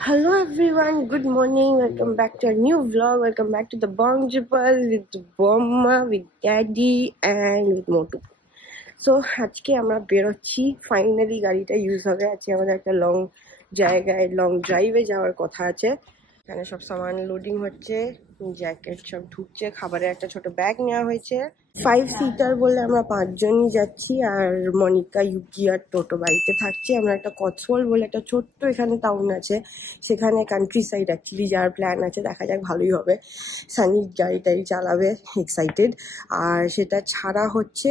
Hello everyone, good morning. Welcome back to a new vlog. Welcome back to the Bong Jibal with Bomma, with Daddy and with Motu. So আজকে আমরা বেরোচ্ছি, finally গাড়িটা use হবে। আজকে আমাদের একটা long জায়গায় লং ড্রাইভে যাওয়ার কথা আছে। এখানে সব সামান লোডিং হচ্ছে, জ্যাকেট সব ঢুকছে, খাবারের একটা ছোট ব্যাগ নেওয়া হয়েছে। 5 সিটার বলে আমরা 5 জনই যাচ্ছি, আর মনিকা, ইউকি আর টোটো বাড়িতে থাকছে। আমরা একটা কচওয়াল বলে একটা ছোট্ট এখানে টাউন আছে, সেখানে কান্ট্রি সাইড অ্যাকচুয়ালি যাওয়ার প্ল্যান আছে। দেখা যাক, ভালোই হবে। সানি গাড়িটাই চালাবে, এক্সাইটেড। আর সেটা ছাড়া হচ্ছে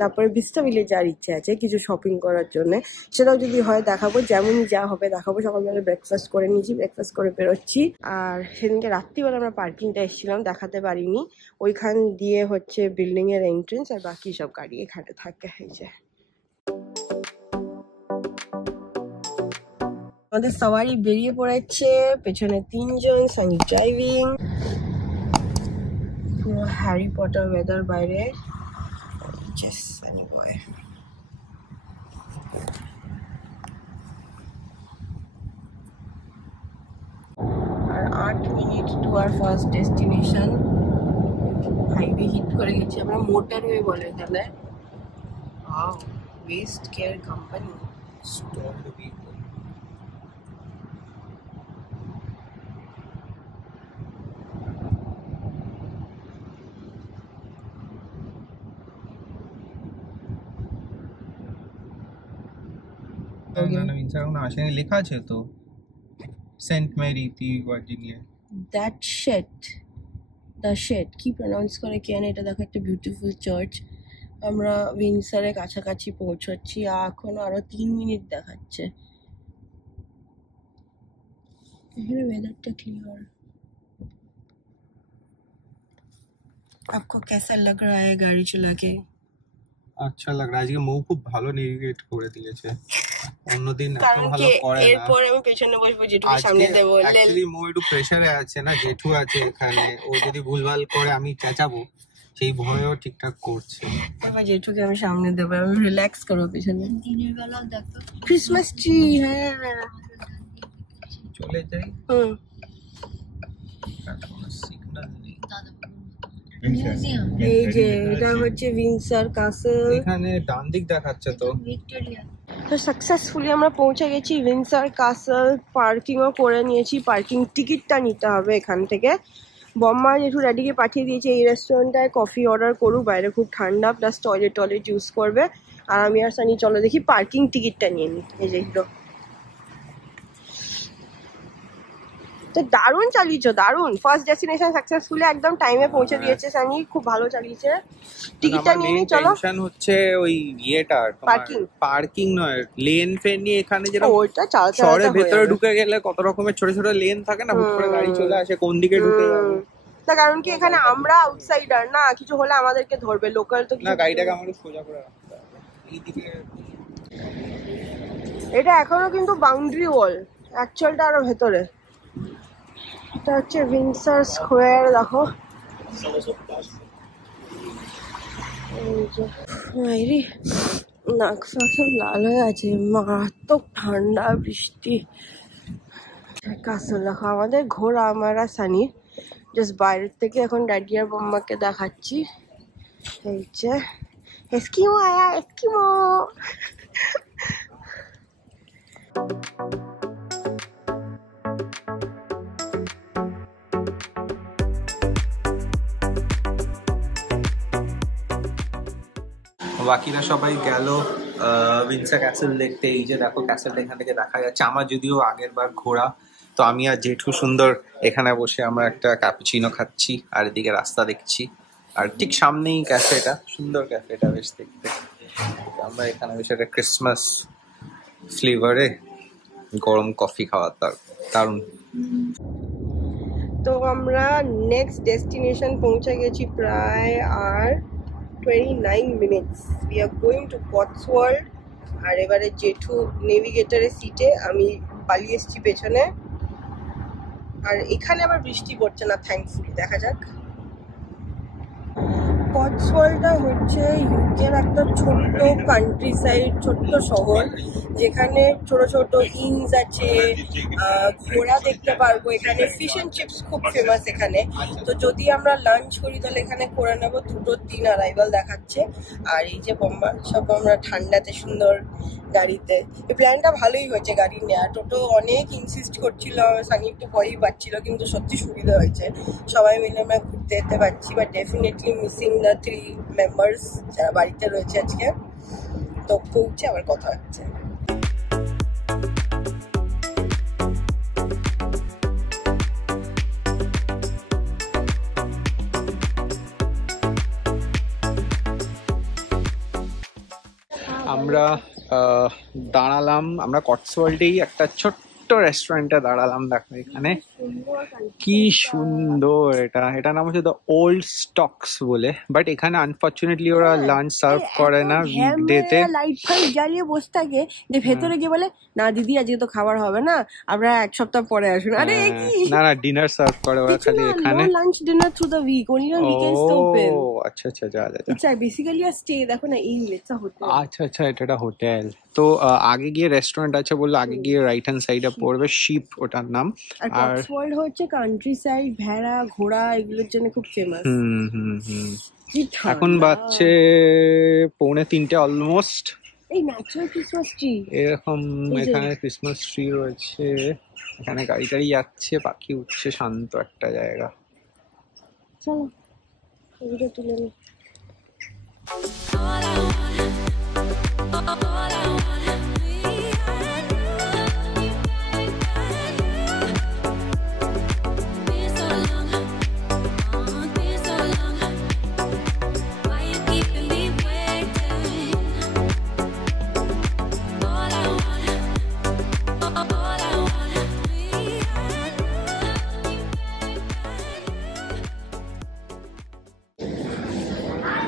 তারপরে বিস্তা ভিলেজ যাওয়ার ইচ্ছে আছে কিছু শপিং করার জন্য, সেটাও যদি হয় দেখাবো। যেমনই যা হবে দেখাবো। সকালবেলা ব্রেকফাস্ট করে নিয়েছি, ব্রেকফাস্ট করে বেরোচ্ছি। আর সেদিনকে রাত্রিবেলা আমরা পার্কিংটা এসেছিলাম, দেখাতে পারিনি। ওইখান দিয়ে হচ্ছে বিল্ডিং এর এন্ট্রেন্স, আর বাকি সব গাড়ি এখানে থাকে। এই যে আমাদের সবারই বেরিয়ে পড়েছে, পেছনে 3 জন, সানি ড্রাইভিং। পুরো হ্যারি পটার ওয়েদার বাইরে। Sunny boy. আর 8 minute to our first destination. Highway hit করে গেছি আমরা, মোটরওয়ে বলে এখানে। Wow, waste care company. Stop the vehicle. না ইনসার কোনো আসেনি, লেখা আছে তো saint Mary the Virginia. That শেট, দ্য শেট কি প্রনাউন্স করে কে জানে। এটা দেখো, একটা বিউটিফুল চার্চ। আমরা উইন্ডসরের কাছাকাছি পৌঁছচ্ছি, এখন আরো 3 মিনিট দেখাচ্ছে। এখানে ওয়েদারটা ক্লিয়ার। आपको कैसा लग रहा है गाड़ी चला के? আচ্ছা লাগ আজকে মৌ খুব ভালো নেভিগেট করে দিয়েছে, অন্যদিন এত কারণ ভালো কি করে না। এরপর আমি পেছনে বসবো, জেঠুকে সামনে দেবো। অ্যাকচুয়ালি মৌ একটু প্রেসারে আছে না, জেঠু আছে এখানে, ও যদি ভুলভাল করে আমি চেঁচাবো, সেই ভয়েও ঠিকঠাক করছে। এবার জেঠুকে আমি সামনে দেবো, আমি রিল্যাক্স করবো পেছনে। দিনের বেলা দেখো ক্রিসমাস ট্রি। হ্যাঁ চলে যাই। সিগন্যাল নেই। এই যে এটা হচ্ছে উইন্ডসর ক্যাসেল। এখানে ডান দিক দেখাচ্ছে তো। তো সাকসেসফুলি আমরা পৌঁছে গেছি উইন্ডসর ক্যাসেল। পার্কিংও করে নিয়েছি, পার্কিং টিকিটটা নিতে হবে এখান থেকে। বম্মা জেঠু ড্যাডিকে পাঠিয়ে দিয়েছে এই রেস্টুরেন্টটায় কফি অর্ডার করুক, বাইরে খুব ঠান্ডা, প্লাস টয়লেট ইউজ করবে। আর আমি আর সানি চলো দেখি পার্কিং টিকিটটা নিয়ে নিই। এই যে হিরো, তো দারুণ চালিয়েছো, দারুণ। ফার্স্ট ডেস্টিনেশন সাকসেসফুলি একদম টাইমে পৌঁছে দিয়েছে সানি, খুব ভালো চালিয়েছে। টিকিটটা নিয়ে নিই চলো। টেনশন হচ্ছে ওই ইয়েটা, পার্কিং নয়, লেন ফেন নিয়ে। এখানে যেটা ওইটা চালাতে শহরের ভেতরে ঢুকে গেলে কত রকমের ছোট ছোট লেন থাকে না, হুট করে গাড়ি চলে আসে, কোন দিকে ঢুকে যাবে। তার কারণ কি এখানে আমরা আউটসাইডার না, কিছু হলে আমাদেরকে ধরবে, লোকাল তো না। গাড়িটাকে আমাকে সোজা করে রাখতে হবে এইদিকে। এটা এখনো কিন্তু বাউন্ডারি ওয়াল, অ্যাকচুয়ালটা আরো ভেতরে। এটা হচ্ছে উইন্ডসর স্কোয়ার, দেখো। নাক ফাক সব লাল হয়ে আছে, মারাত্মক ঠান্ডা, বৃষ্টি। কাসল দেখো আমাদের ঘোরা, আমার আর সানি জাস্ট বাইরের থেকে এখন ড্যাডি আর বম্মাকে দেখাচ্ছি। এই যে এস্কিমো আয়া, এস্কিমো। বাকিরা সবাই গেল উইন্ডসর ক্যাসেল দেখতে। এই যে দেখো ক্যাসেলটা এখান থেকে দেখা যাচ্ছে। আমার যদিও আগের বার ঘোরা, তো আমি আর জেঠু সুন্দর এখানে বসে আমরা একটা ক্যাপুচিনো খাচ্ছি, আর এদিকে রাস্তা দেখছি। আর ঠিক সামনেই ক্যাফেটা, সুন্দর ক্যাফেটা বেশ দেখতে। আমরা এখানে বসে একটা ক্রিসমাস ফ্লেভারে গরম কফি খাওয়ার দারুণ। তো আমরা নেক্সট ডেস্টিনেশন পৌঁছে গেছি প্রায় আর 29 minutes. We are going to Cotswold. আর এবারে জেঠু নেভিগেটরের সিটে, আমি পালিয়ে এসছি পেছনে। আর এখানে আবার বৃষ্টি পড়ছে না, থ্যাঙ্কফুলি। দেখা যাক। কটসওয়াল্ডটা হচ্ছে ইউকের একটা ছোট্ট কান্ট্রি সাইড, ছোট্ট শহর, যেখানে ছোট ছোট ইনস আছে, ঘোড়া দেখতে পারবো। এখানে ফিশ এন্ড চিপস খুব ফেমাস এখানে। তো যদি আমরা লাঞ্চ করি তাহলে এখানে করে নেবো 2-3 অ্যারাইভাল দেখাচ্ছে। আর এই যে বোম্বা, সব আমরা ঠান্ডাতে সুন্দর গাড়িতে। এই প্ল্যানটা ভালোই হয়েছে গাড়ি নেওয়া। টোটো অনেক ইনসিস্ট করছিল, সানি একটু ভয়ই পাচ্ছিল, কিন্তু সত্যি সুবিধা হয়েছে, সবাই মিলে আমরা ঘুরতে যেতে পারছি। But definitely missing the 3 members যারা বাড়িতে রয়েছে আজকে। তো পৌঁছে আবার কথা হচ্ছে। আমরা দাঁড়ালাম, আমরা কটসওয়াল্ডেই একটা ছোট্ট রেস্টুরেন্টে দাঁড়ালাম। দেখো এখানে কি সুন্দর, এটা নাম হচ্ছে দ্য ওল্ড স্টকস বলে। বাট এখানে আনফর্চুনেটলি ওরা লাঞ্চ সার্ভ করে না উইকডেতে। লাইট ফাইট জ্বালিয়ে বসে থাকে, যে ভেতরে গিয়ে বলে না দিদি আজকে তো খাবার হবে না, আমরা 1 সপ্তাহ পরে আসুন। আরে না না, ডিনার সার্ভ করে ওরা খালি এখানে। Lunch dinner through the week, only on weekends তো ওপেন। ও আচ্ছা আচ্ছা, যা যা। It's basically a stay. দেখো না, এই ইটস আ হোটেল। আচ্ছা আচ্ছা, এটা হোটেল। তো আগে গিয়ে রেস্টুরেন্ট আছে বললো, আগে গিয়ে রাইট হ্যান্ড সাইডে পড়বে শিপ, ওটার নাম। আর কটসওয়াল্ড হচ্ছে কান্ট্রি সাইড, ভেড়া ঘোড়া এগুলোর জন্য খুব ফেমাস। এখন বাজছে 2:45 অলমোস্ট। এই ন্যাচারাল ক্রিসমাস ট্রি এরকম এখানে ক্রিসমাস ট্রি রয়েছে, এখানে গাড়ি টাড়ি যাচ্ছে, পাখি উঠছে, শান্ত একটা জায়গা। চলো ছবিটা তুলে নি।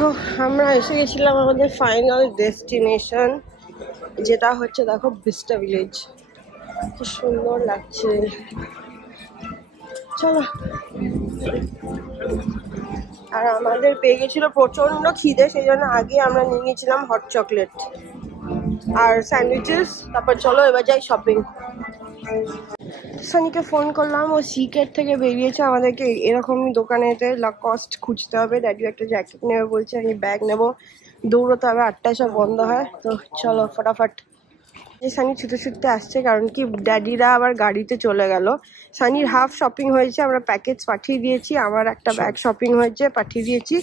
তো আমরা এসে গেছিলাম আমাদের ফাইনাল ডেস্টিনেশন, যেটা হচ্ছে দেখো ভিস্টা ভিলেজ। কি সুন্দর লাগছে, চলো। আর আমাদের পেয়ে গেছিল প্রচন্ড খিদে, সেই জন্য আগে আমরা নিয়ে নিয়েছিলাম হট চকলেট আর স্যান্ডউইচেস। তারপর চলো এবার যাই শপিং। সানিকে ফোন করলাম, ও সিকেট থেকে বেরিয়েছে, আমাদেরকে এরকমই দোকানেতে লাকস্ট খুঁজতে হবে। ড্যাডি একটা জ্যাকেট নেবে বলছে, আমি ব্যাগ নেবো, দৌড়োতে হবে, 8টায় সব বন্ধ হয়। তো চলো ফটাফট। সানি ছুটে ছুটতে আসছে, কারণ কি ড্যাডিরা আবার গাড়িতে চলে গেল। সানির হাফ শপিং হয়েছে, আমরা প্যাকেজ পাঠিয়ে দিয়েছি, আমার একটা ব্যাগ শপিং হয়েছে, পাঠিয়ে দিয়েছি।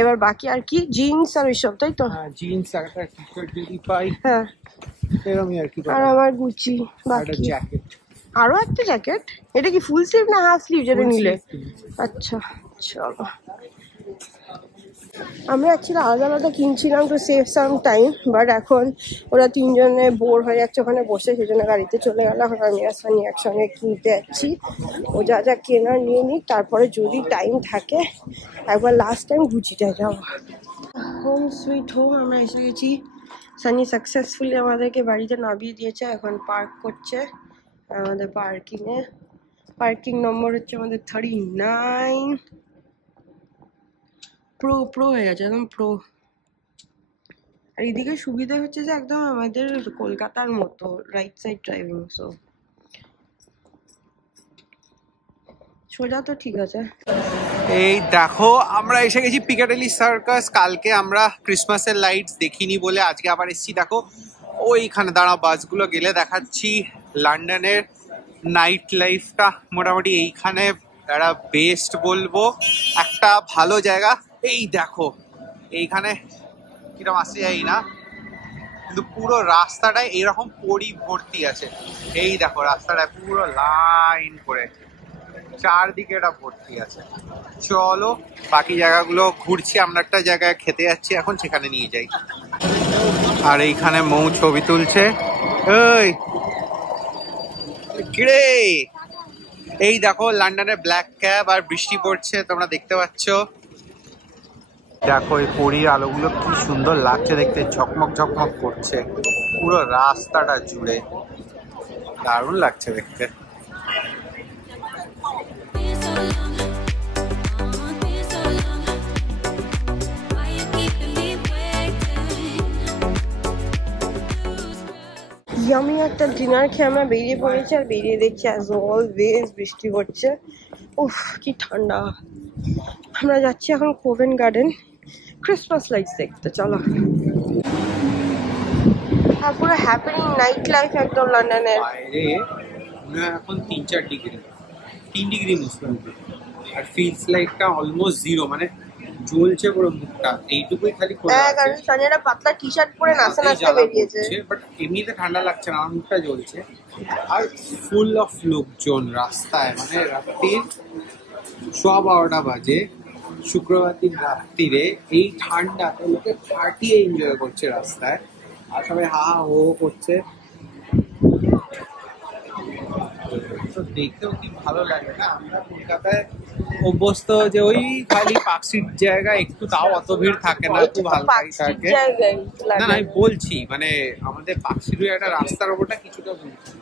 এবার বাকি আর কি জিন্স আর ওইসব, তাই তো? জিন্স আর একটা টি-শার্ট যদি পাই, হ্যাঁ, এরকমই আর কি। আর আমার গুচি বাকি, জ্যাকেট, আরো একটা জ্যাকেট। এটা কি ফুল স্লিভ না হাফ স্লিভ যেটা নিলে? আচ্ছা চলো। আমরা অ্যাকচুয়ালি আলাদা আলাদা কিনছিলাম to save some time, but এখন ওরা 3 জনে বোর হয়ে যাচ্ছে ওখানে বসে, সেই জন্য গাড়িতে চলে গেল। এখন আমি আর সানি একসঙ্গে কিনতে যাচ্ছি। ও যা যা কেনার নিয়ে নিই, তারপরে যদি টাইম থাকে একবার লাস্ট টাইম গুচিটায় যাবো। হোম সুইট হোম আমরা এসে গেছি। সানি সাকসেসফুলি আমাদেরকে বাড়িতে নামিয়ে দিয়েছে, এখন পার্ক করছে আমাদের পার্কিংয়ে। পার্কিং নম্বর হচ্ছে আমাদের 39। প্রো হয়ে গেছে, একদম প্রো। আর এদিকে সুবিধা হচ্ছে যে একদম আমাদের কলকাতার মতো রাইট সাইড ড্রাইভিং। সো সোজা তো ঠিক আছে। এই দেখো আমরা এসে গেছি পিকাডেলি সার্কাস। কালকে আমরা ক্রিসমাসের লাইটস দেখিনি বলে আজকে আবার এসেছি। দেখো ওইখানে দাঁড়াও, বাসগুলো গেলে দেখাচ্ছি। লন্ডনের নাইট লাইফটা মোটামুটি এইখানে একটা বেস্ট বলবো, একটা ভালো জায়গা। এই দেখো এইখানে কিরকম আসতে যাই না, কিন্তু পুরো রাস্তাটায় এরকম পরিভর্তি আছে। এই দেখো রাস্তাটায় পুরো লাইন করে চারদিকে এটা ভর্তি আছে। চলো বাকি জায়গাগুলো ঘুরছি, আমরা একটা জায়গায় খেতে যাচ্ছি এখন, সেখানে নিয়ে যাই। আর এইখানে মৌ ছবি তুলছে। এই কিরে, এই দেখো লন্ডনে ব্ল্যাক ক্যাব, আর বৃষ্টি পড়ছে তোমরা দেখতে পাচ্ছ। দেখো এই পরীর আলোগুলো কি সুন্দর লাগছে দেখতে, ঝকমক ঝকমক করছে পুরো রাস্তাটা জুড়ে, দারুণ লাগছে দেখতে। ইয়ামি একটা ডিনার খেয়ে আমরা বেরিয়ে পড়েছি, আর বেরিয়ে দেখছি অ্যাজ অলওয়েজ বৃষ্টি পড়ছে। উফ কি ঠান্ডা। আমরা যাচ্ছি এখন কোভেন্ট গার্ডেন ক্রিসমাস লাইটস দেখতে। চলো। আর পুরো হ্যাপেনিং নাইট লাইফ একদম লন্ডনের। বাইরে এখন 3-4 ডিগ্রি, 3 ডিগ্রি মুসলমান, আর ফিলস লাইকটা অলমোস্ট জিরো, মানে জ্বলছে পুরো মুখটা, এইটুকুই খালি খোলা আছে। আর সঞ্জয়টা পাতলা টি শার্ট পরে নাচতে নাচতে বেরিয়েছে, বাট এমনিতে ঠান্ডা লাগছে না, আমার মুখটা জ্বলছে। আর ফুল অফ লোকজন রাস্তায়, মানে রাত্রির 12:15 বাজে, শুক্রবার দিন রাত্রিরে এই ঠান্ডাতে লোকে পার্টি এনজয় করছে রাস্তায়, আর সবাই হা হা হো করছে। দেখতেও কি ভালো লাগে না? আমরা কলকাতায় অভ্যস্ত যে ওই খালি পার্কস্ট্রিট জায়গা, একটু তাও অত ভিড় থাকে না, খুব হালকাই থাকে। না না আমি বলছি মানে আমাদের পার্কস্ট্রিট একটা রাস্তার ওপরটা কিছুটা বলছি।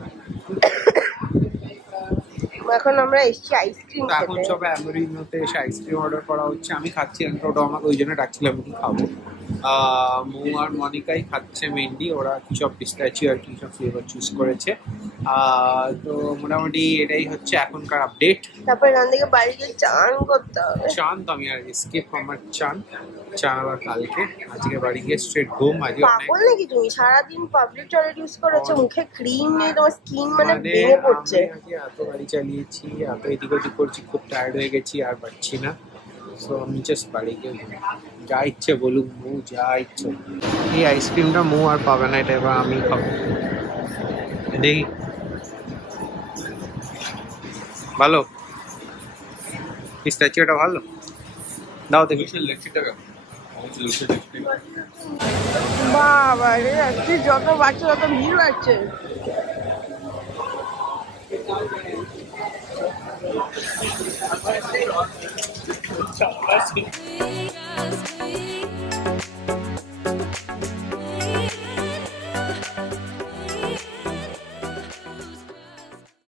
এখন আমরা এসেছি আইসক্রিম খেতে। এখন সব অ্যামোরিনোতে এসে আইসক্রিম অর্ডার করা হচ্ছে। আমি খাচ্ছি, ওটা আমাকে ওই জন্য ডাকছিলাম কি খাবো। মৌ আর মনিকাই খাচ্ছে মেনলি, ওরা কি সব পিস্তাচিও আর কি সব ফ্লেভার চুজ করেছে। তো মোটামুটি এটাই হচ্ছে এখনকার আপডেট। তারপর এখান থেকে বাড়ি গিয়ে চান করতে হবে। চান তো আমি আর স্কিপ আমার চান আবার কালকে, আজকে বাড়ি গিয়ে স্ট্রেট ঘুম। আজকে পাগল নাকি তুমি? সারাদিন পাবলিক টয়লেট ইউজ করেছো, মুখে ক্রিম নেই, তোমার স্কিন মানে ভেঙে পড়ছে। এত গাড়ি চালিয়েছি, এত এদিক ওদিক করছি, খুব টায়ার্ড হয়ে গেছি, আর পারছি না। সো আমি জাস্ট বাড়ি গিয়ে যা ইচ্ছে বলুক মৌ, যা ইচ্ছে। এই আইসক্রিমটা মৌ আর পাবে না, এটা এবার আমি খাবো। দেখি ভালো, পিস্তাচিওটা ভালো, দাও দেখি। বাবা রে, আজকে যত বাচ্চা তত ভিড় বাড়ছে।